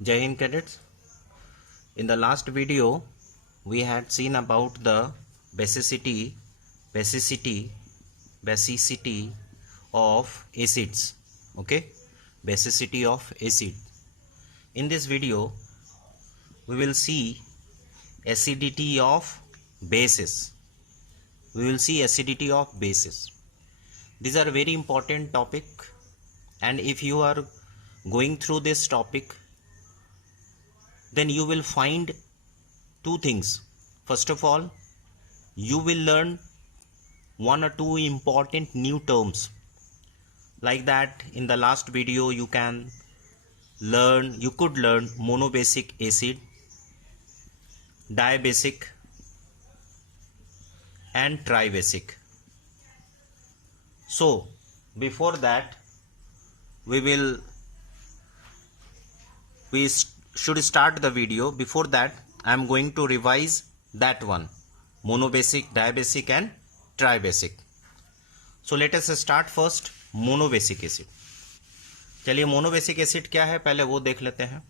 Jai Hind cadets. In the last video, we had seen about the basicity of acids. Okay, basicity of acid. In this video, we will see acidity of bases. These are very important topic, and if you are going through this topic, then you will find two things. First of all, you will learn one or two important new terms. Like that, in the last video, you could learn monobasic acid, dibasic, and tribasic. So before that, we should start the video. Before that, I am going to revise that one: monobasic, dibasic, and tribasic. So let us start first monobasic acid. चलिए monobasic acid क्या है पहले वो देख लेते हैं.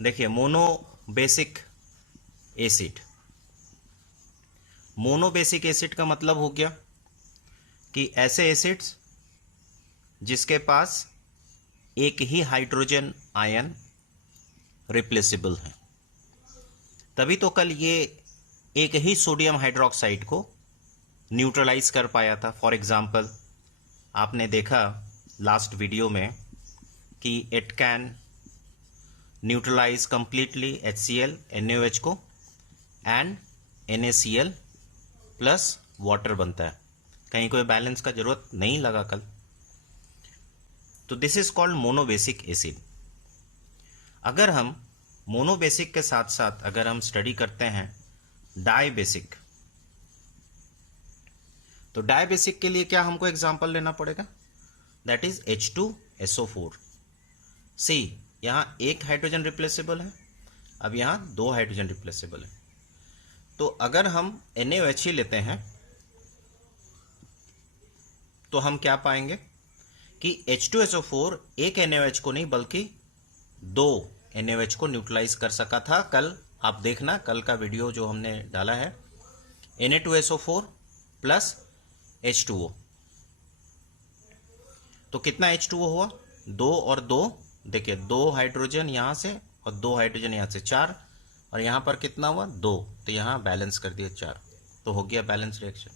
देखिए monobasic acid का मतलब हो गया कि ऐसे एसिड्स जिसके पास एक ही हाइड्रोजन आयन रिप्लेसेबल है. तभी तो कल ये एक ही सोडियम हाइड्रोक्साइड को न्यूट्रलाइज कर पाया था. फॉर एग्जांपल, आपने देखा लास्ट वीडियो में कि it can neutralise completely HCl NaOH को एंड NaCl प्लस वाटर बनता है. कहीं कोई बैलेंस का जरूरत नहीं लगा कल. तो this is called monobasic acid. अगर हम मोनोबेसिक के साथ साथ अगर हम स्टडी करते हैं डाइबेसिक, तो डाइबेसिक के लिए क्या हमको एग्जांपल लेना पड़ेगा? That is H2SO4. सी, यहां एक हाइड्रोजन रिप्लेसेबल है, अब यहां दो हाइड्रोजन रिप्लेसेबल है. तो अगर हम NaOH ही लेते हैं तो हम क्या पाएंगे कि H2SO4 एक NaOH को नहीं बल्कि दो NaOH को न्यूट्रलाइज कर सका था. कल आप देखना, कल का वीडियो जो हमने डाला है, Na2SO4 प्लस H2O. तो कितना H2O हुआ? दो और दो, देखिए दो हाइड्रोजन यहां से और दो हाइड्रोजन यहां से, चार. और यहां पर कितना हुआ? दो. तो यहां बैलेंस कर दिया, चार. तो हो गया बैलेंस रिएक्शन.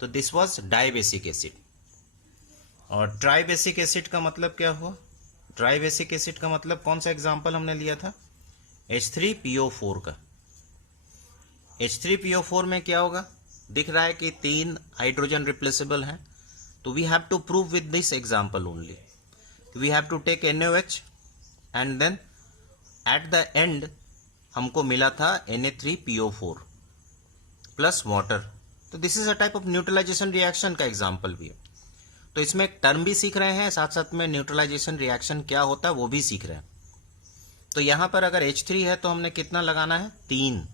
तो दिस वाज डाइबेसिक एसिड. और ट्राइबेसिक एसिड का मतलब क्या हुआ? ट्राइबेसिक एसिड का मतलब कौन सा एग्जांपल हमने लिया था? H3PO4 का. H3PO4 में क्या होगा? दिख रहा है कि तीन हाइड्रोजन रिप्लेसेबल हैं. तो we have to prove with this example only. We have to take NaOH and then at the end हमको मिला था Na3PO4 प्लस वाटर. तो this is a type of neutralisation reaction का एग्जांपल भी है. तो इसमें एक टर्म भी सीख रहे हैं, साथ साथ में न्यूट्रलाइजेशन रिएक्शन क्या होता है वो भी सीख रहे हैं. तो यहां पर अगर H3 है तो हमने कितना लगाना है? 3.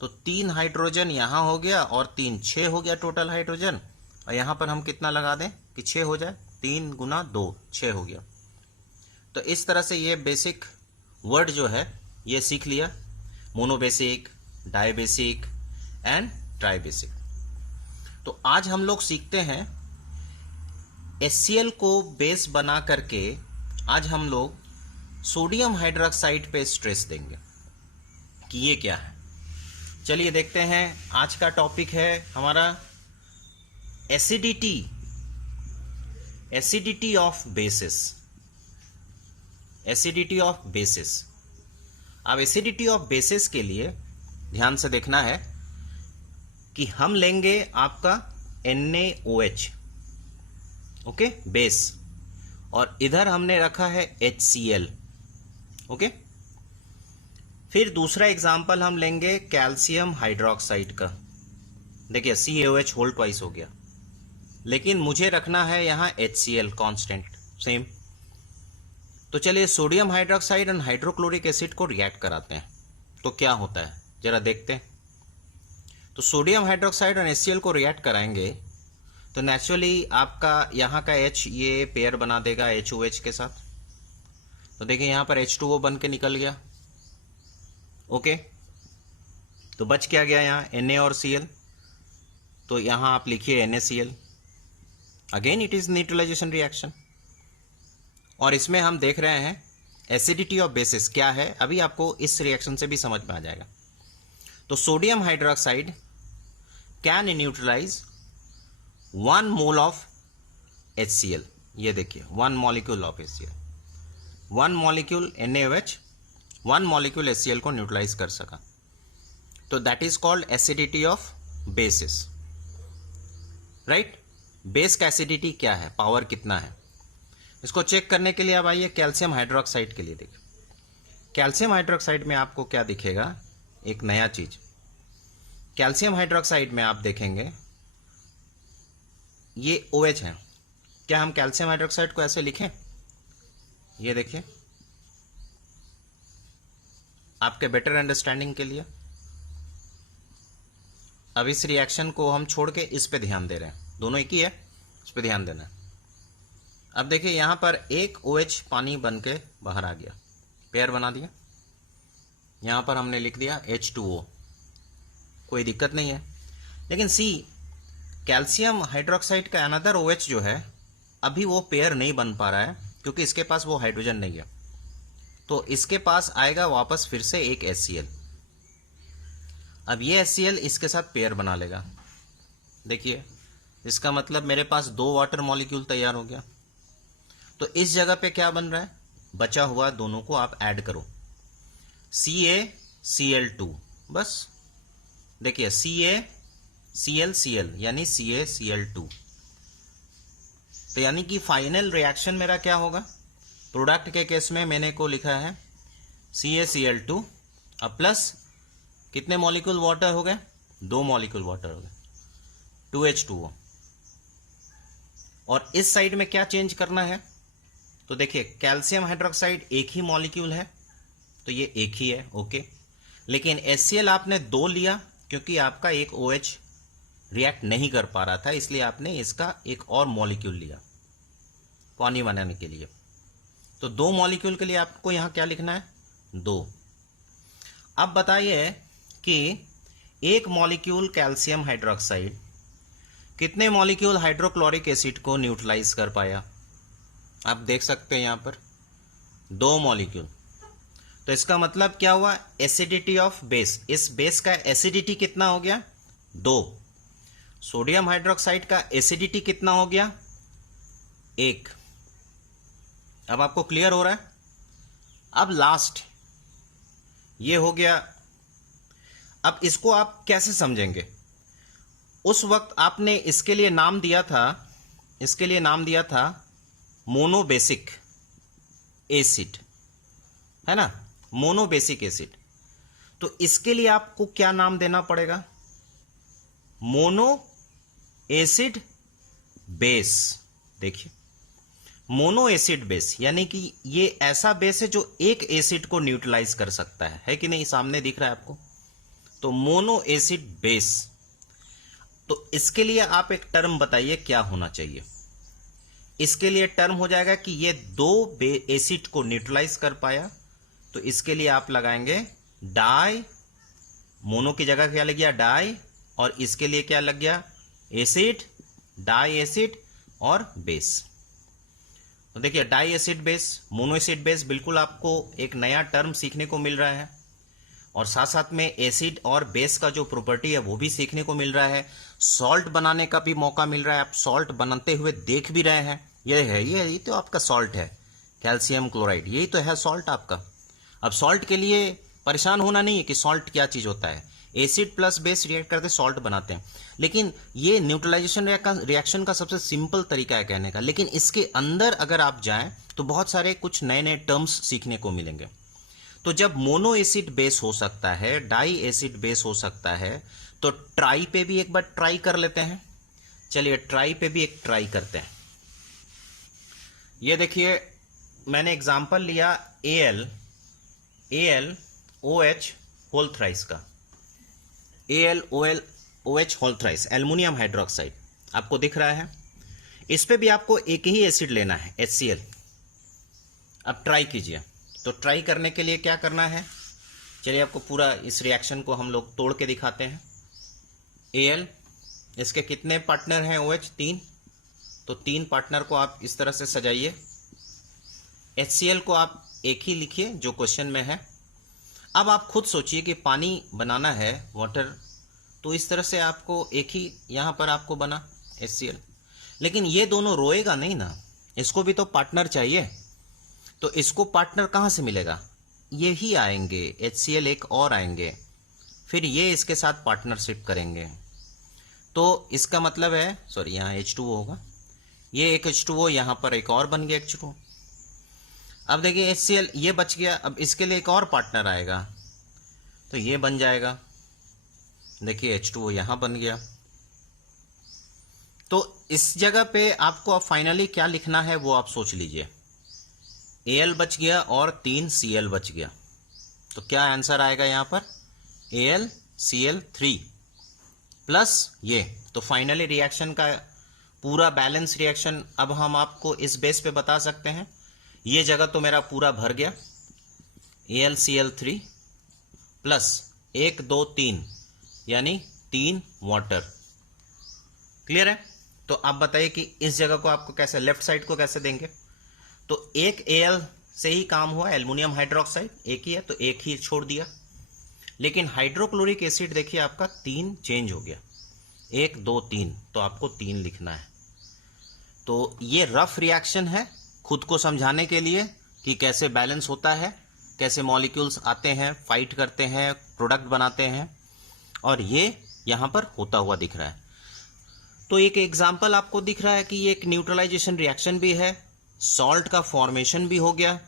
तो 3 हाइड्रोजन यहां हो गया और 3, 6 हो गया टोटल हाइड्रोजन. और यहां पर हम कितना लगा दें कि 6 हो जाए? 3 गुना 2, 6 हो गया. तो इस तरह से ये बेसिक वर्ड जो है ये सीख लिया: मोनोबेसिक, डाइबेसिक एंड ट्राइबेसिक. तो आज हम लोग सीखते हैं HCl को बेस बना करके आज हम लोग सोडियम हाइड्रोक्साइड पे स्ट्रेस देंगे कि ये क्या है. चलिए देखते हैं. आज का टॉपिक है हमारा acidity of basis. Acidity of basis. अब एसिडिटी ऑफ बेसिस के लिए ध्यान से देखना है कि हम लेंगे आपका NaOH, ओके, बेस, और इधर हमने रखा है HCl, ओके. फिर दूसरा एग्जांपल हम लेंगे कैल्शियम हाइड्रोक्साइड का. देखिए CaOH होल ट्वाइस हो गया, लेकिन मुझे रखना है यहां HCl कांस्टेंट सेम. तो चलिए सोडियम हाइड्रोक्साइड और हाइड्रोक्लोरिक एसिड को रिएक्ट कराते हैं तो क्या होता है जरा देखते हैं. तो सोडियम हाइड्रोक्साइड और HCl को रिएक्ट कराएंगे तो नेचुरली आपका यहाँ का H ये पेयर बना देगा HOH के साथ. तो देखिए यहाँ पर H2O बन के निकल गया। ओके, तो बच क्या गया यहाँ Na और Cl, तो यहाँ आप लिखिए NaCl। Again it is neutralisation reaction. और इसमें हम देख रहे हैं एसिडिटी ऑफ बेसिस क्या है, अभी आपको इस रिएक्शन से भी समझ में आ जाएगा। तो sodium hydroxide can neutralise 1 mole of HCl। ये देखिए 1 molecule of HCl, 1 molecule NaOH 1 molecule HCl को न्यूट्रलाइज कर सका। तो that is called acidity of bases, right. Base का एसिडिटी क्या है, पावर कितना है, इसको चेक करने के लिए अब आइए कैल्शियम हाइड्रोक्साइड के लिए देखिए। कैल्शियम हाइड्रोक्साइड में आपको क्या दिखेगा, एक नया चीज। कैल्शियम हाइड्रोक्साइड में आप देखेंगे ये OH है। क्या हम कैल्शियम हाइड्रोक्साइड को ऐसे लिखें, ये देखिए आपके बेटर अंडरस्टैंडिंग के लिए। अब इस रिएक्शन को हम छोड़ के इस पे ध्यान दे रहे हैं, दोनों एक ही है, इस पे ध्यान देना है। अब देखिए यहां पर एक OH पानी बन के बाहर आ गया, पेयर बना दिया। यहां पर हमने लिख दिया H2O, कोई दिक्कत नहीं है। लेकिन सी कैल्शियम हाइड्रोक्साइड का अनदर OH जो है अभी वो पेयर नहीं बन पा रहा है क्योंकि इसके पास वो हाइड्रोजन नहीं है। तो इसके पास आएगा वापस फिर से एक HCl। अब ये HCl इसके साथ पेयर बना लेगा। देखिए इसका मतलब मेरे पास 2 वाटर मॉलिक्यूल तैयार हो गया। तो इस जगह पे क्या बन रहा है, बचा हुआ दोनों को आप ऐड करो, CaCl2। बस देखिए CaClCl यानी CaCl2। तो यानी कि फाइनल रिएक्शन मेरा क्या होगा, प्रोडक्ट के केस में मैंने को लिखा है CaCl2 अब प्लस कितने मॉलिक्यूल वाटर हो गए, 2 मॉलिक्यूल वाटर हो गए, 2H2O। और इस साइड में क्या चेंज करना है, तो देखिए कैल्शियम हाइड्रोक्साइड एक ही मॉलिक्यूल है तो ये एक ही है, ओके। लेकिन HCl आपने 2 लिया क्योंकि आपका एक OH रिएक्ट नहीं कर पा रहा था, इसलिए आपने इसका एक और मॉलिक्यूल लिया पानी बनाने के लिए। तो 2 मॉलिक्यूल के लिए आपको यहां क्या लिखना है, 2। अब बताइए कि एक मॉलिक्यूल कैल्शियम हाइड्रोक्साइड कितने मॉलिक्यूल हाइड्रोक्लोरिक एसिड को न्यूट्रलाइज कर पाया। आप देख सकते हैं यहां पर 2 मॉलिक्यूल। तो इसका मतलब क्या हुआ, एसिडिटी ऑफ बेस, इस बेस का एसिडिटी कितना हो गया, 2। सोडियम हाइड्रोक्साइड का एसिडिटी कितना हो गया, 1। अब आपको क्लियर हो रहा है। अब लास्ट ये हो गया। अब इसको आप कैसे समझेंगे, उस वक्त आपने इसके लिए नाम दिया था, इसके लिए नाम दिया था मोनोबेसिक एसिड, है ना, मोनोबेसिक एसिड। तो इसके लिए आपको क्या नाम देना पड़ेगा, मोनो एसिड बेस। देखिए मोनो एसिड बेस यानी कि ये ऐसा बेस है जो एक एसिड को न्यूट्रलाइज कर सकता है कि नहीं, सामने दिख रहा है आपको। तो मोनो एसिड बेस। तो इसके लिए आप एक टर्म बताइए क्या होना चाहिए। इसके लिए टर्म हो जाएगा कि ये 2 एसिड को न्यूट्रलाइज कर पाया, तो इसके लिए आप लगाएंगे डाई, मोनो की जगह क्या लग गया डाई, और इसके लिए क्या लग गया एसिड, डाई एसिड और बेस। तो देखिए di acid base, mono acid base, बिल्कुल आपको एक नया टर्म सीखने को मिल रहा है। और साथ साथ में एसिड और बेस का जो प्रॉपर्टी है वो भी सीखने को मिल रहा है। सॉल्ट बनाने का भी मौका मिल रहा है, आप सॉल्ट बनाते हुए देख भी रहे हैं। ये तो आपका सॉल्ट है, कैल्शियम क्लोराइड, यही तो है सॉल्ट आपका। अब सॉल्ट के लिए परेशान होना नहीं है कि सॉल्ट क्या चीज होता है, एसिड प्लस बेस रिएक्ट करते सॉल्ट बनाते हैं। लेकिन ये न्यूट्रलाइजेशन रिएक्शन का सबसे सिंपल तरीका है कहने का। लेकिन इसके अंदर अगर आप जाएं तो बहुत सारे कुछ नए नए टर्म्स सीखने को मिलेंगे। तो जब मोनो एसिड बेस हो सकता है, डाई एसिड बेस हो सकता है, तो ट्राई पे भी एक बार ट्राई कर लेते हैं। चलिए ट्राई पे भी एक ट्राई करते हैं। ये देखिए मैंने एग्जांपल लिया AlOH होल थ्राइस का, AlOH whole thrice, aluminium hydroxide आपको दिख रहा है। इस पे भी आपको एक ही एसिड लेना है HCl। अब ट्राई कीजिए। तो ट्राई करने के लिए क्या करना है, चलिए आपको पूरा इस रिएक्शन को हम लोग तोड़ के दिखाते हैं। Al, इसके कितने पार्टनर हैं OH? 3। तो 3 पार्टनर को आप इस तरह से सजाइए। HCl को आप एक ही लिखिए जो क्वेश्चन में है। अब आप खुद सोचिए कि पानी बनाना है, वाटर, तो इस तरह से आपको एक ही यहाँ पर आपको बना HCl, लेकिन ये दोनों रोएगा नहीं ना, इसको भी तो पार्टनर चाहिए। तो इसको पार्टनर कहाँ से मिलेगा? ये ही आएंगे, HCl एक और आएंगे, फिर ये इसके साथ पार्टनरशिप करेंगे। तो इसका मतलब है, सॉरी यहाँ H2O होगा, ये एक H2O, यहाँ पर एक और बन गया H2O। अब देखिए HCl ये बच गया, अब इसके लिए एक और पार्टनर आएगा तो ये बन जाएगा, देखिए H2O यहाँ बन गया। तो इस जगह पे आपको अब फाइनली क्या लिखना है वो आप सोच लीजिए। Al बच गया और 3 Cl बच गया, तो क्या आंसर आएगा यहाँ पर? AlCl3 प्लस ये। तो फाइनली रिएक्शन का पूरा बैलेंस रिएक्शन अब हम आपको इस बेस पे बता सकते हैं। ये जगह तो मेरा पूरा भर गया, AlCl3 प्लस 1 2 3 यानी 3 वाटर। क्लियर है? तो आप बताइए कि इस जगह को आपको कैसे, लेफ्ट साइड को कैसे देंगे? तो एक Al से ही काम हुआ, एल्युमिनियम हाइड्रोक्साइड एक ही है तो एक ही छोड़ दिया, लेकिन हाइड्रोक्लोरिक एसिड देखिए आपका 3 चेंज हो गया, 1 2 3, तो आपको 3 लिखना है। तो ये रफ रिएक्शन है खुद को समझाने के लिए कि कैसे बैलेंस होता है, कैसे मॉलिक्यूल्स आते हैं, फाइट करते हैं, प्रोडक्ट बनाते हैं, और ये यहाँ पर होता हुआ दिख रहा है। तो एक एग्जाम्पल आपको दिख रहा है कि ये एक न्यूट्रलाइजेशन रिएक्शन भी है, सॉल्ट का फॉर्मेशन भी हो गया,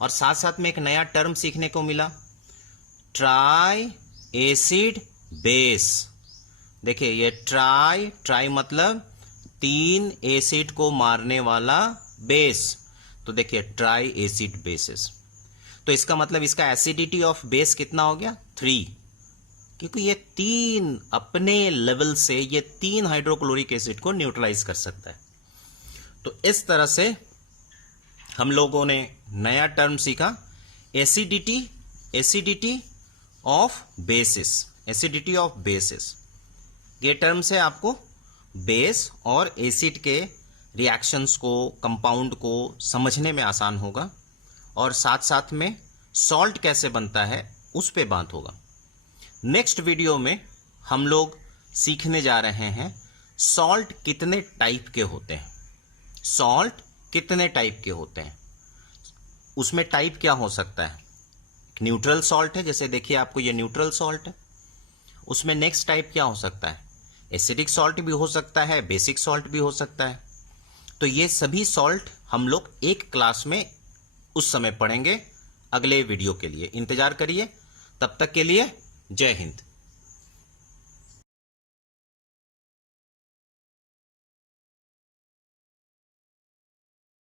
और साथ साथ में एक नया टर्म सीखने को मिला, ट्राई एसिड बेस। देखिए ये ट्राई मतलब 3 एसिड को मारने वाला बेस, तो देखिए ट्राई एसिड बेसिस। तो इसका मतलब इसका एसिडिटी ऑफ बेस कितना हो गया? 3, क्योंकि ये 3 अपने लेवल से ये 3 हाइड्रोक्लोरिक एसिड को न्यूट्रलाइज कर सकता है। तो इस तरह से हम लोगों ने नया टर्म सीखा, acidity of basis, acidity of basis. ये टर्म से आपको बेस और एसिड के रिएक्शंस को, कंपाउंड को समझने में आसान होगा, और साथ साथ में सॉल्ट कैसे बनता है उस पे बात होगा। नेक्स्ट वीडियो में हम लोग सीखने जा रहे हैं सॉल्ट कितने टाइप के होते हैं, सॉल्ट कितने टाइप के होते हैं, उसमें टाइप क्या हो सकता है। न्यूट्रल सॉल्ट है, जैसे देखिए आपको ये न्यूट्रल सॉल्ट है, उसमें नेक्स्ट टाइप क्या हो सकता है? एसिडिक सॉल्ट भी हो सकता है, बेसिक सॉल्ट भी हो सकता है। तो ये सभी सॉल्ट हम लोग एक क्लास में उस समय पढ़ेंगे। अगले वीडियो के लिए इंतजार करिए, तब तक के लिए जय हिंद।